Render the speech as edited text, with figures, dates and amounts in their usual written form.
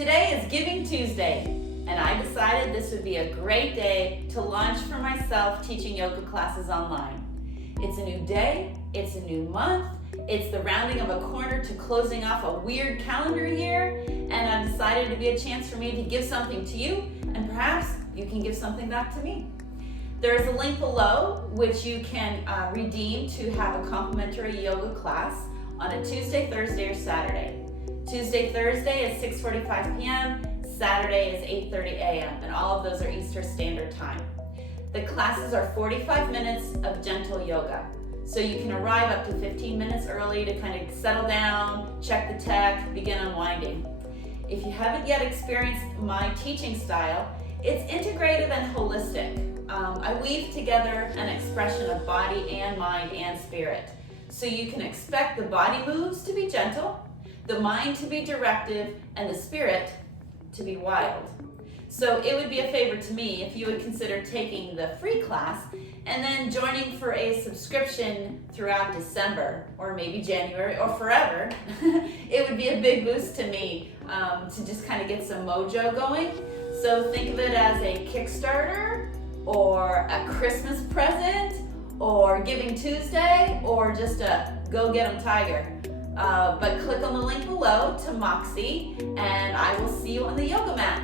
Today is Giving Tuesday, and I decided this would be a great day to launch for myself teaching yoga classes online. It's a new day, it's a new month, it's the rounding of a corner to closing off a weird calendar year, and I decided to be a chance for me to give something to you, and perhaps you can give something back to me. There is a link below which you can redeem to have a complimentary yoga class on a Tuesday, Thursday, or Saturday. Tuesday, Thursday is 6:45 p.m., Saturday is 8:30 a.m., and all of those are Eastern Standard Time. The classes are 45 minutes of gentle yoga. So you can arrive up to 15 minutes early to kind of settle down, check the tech, begin unwinding. If you haven't yet experienced my teaching style, it's integrative and holistic. I weave together an expression of body and mind and spirit. So you can expect the body moves to be gentle, the mind to be directive, and the spirit to be wild. So it would be a favor to me if you would consider taking the free class and then joining for a subscription throughout December or maybe January or forever. It would be a big boost to me to just kind of get some mojo going. So think of it as a Kickstarter or a Christmas present or Giving Tuesday or just a go get 'em tiger. But click on the link below to Moxie and I will see you on the yoga mat.